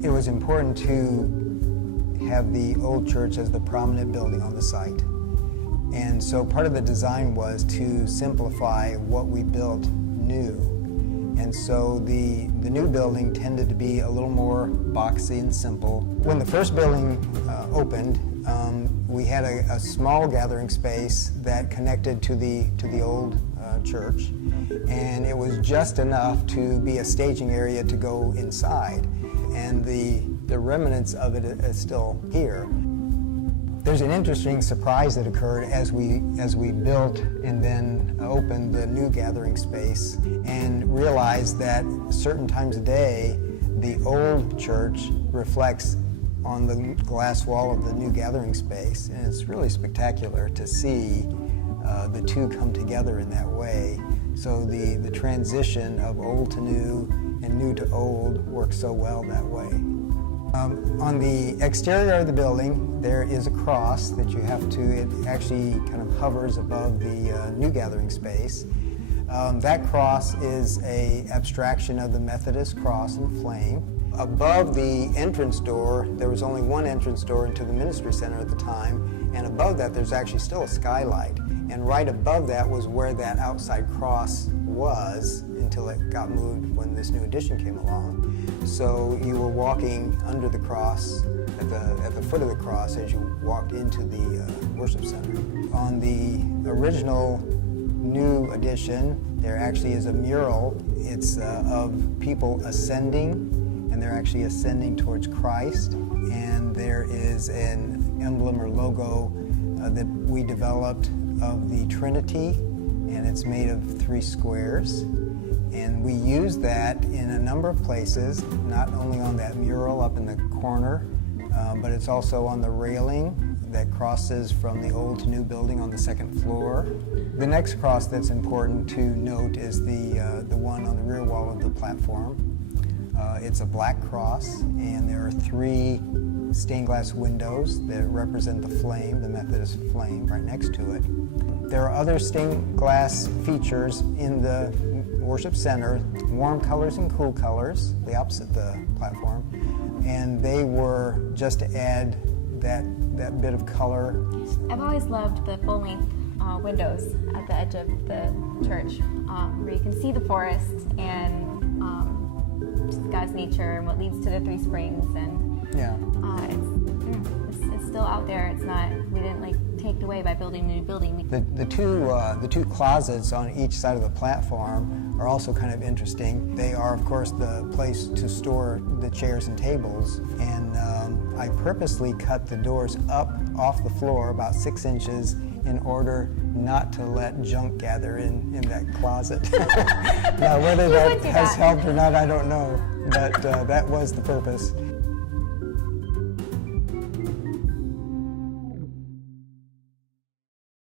It was important to have the old church as the prominent building on the site. And so part of the design was to simplify what we built new. And so the new building tended to be a little more boxy and simple. When the first building opened, we had a small gathering space that connected to the old church, and it was just enough to be a staging area to go inside. And the remnants of it is still here. There's an interesting surprise that occurred as we built and then opened the new gathering space and realized that certain times of day, the old church reflects on the glass wall of the new gathering space, and it's really spectacular to see the two come together in that way. So the transition of old to new and new to old works so well that way. On the exterior of the building, there is a cross that you have to, it actually kind of hovers above the new gathering space. That cross is an abstraction of the Methodist cross and flame. Above the entrance door, there was only one entrance door into the ministry center at the time, and above that there's actually still a skylight. And right above that was where that outside cross was until it got moved when this new addition came along. So you were walking under the cross, at the foot of the cross as you walked into the worship center. On the original new addition, there actually is a mural. It's of people ascending, and they're actually ascending towards Christ. And there is an emblem or logo that we developed of the Trinity, and it's made of 3 squares. And we use that in a number of places, not only on that mural up in the corner, but it's also on the railing that crosses from the old to new building on the 2nd floor. The next cross that's important to note is the one on the rear wall of the platform. It's a black cross, and there are 3 stained glass windows that represent the flame, the Methodist flame, right next to it. There are other stained glass features in the worship center, warm colors and cool colors, the opposite the platform, and they were just to add that bit of color. I've always loved the full-length windows at the edge of the church, where you can see the forest and just God's nature and what leads to the 3 springs, and yeah, it's still out there. It's not, we didn't take it away by building a new building. The two closets on each side of the platform are also kind of interesting. They are, of course, the place to store the chairs and tables, and I purposely cut the doors up off the floor about 6 inches in order not to let junk gather in that closet. Now, whether that has helped or not, I don't know, but that was the purpose.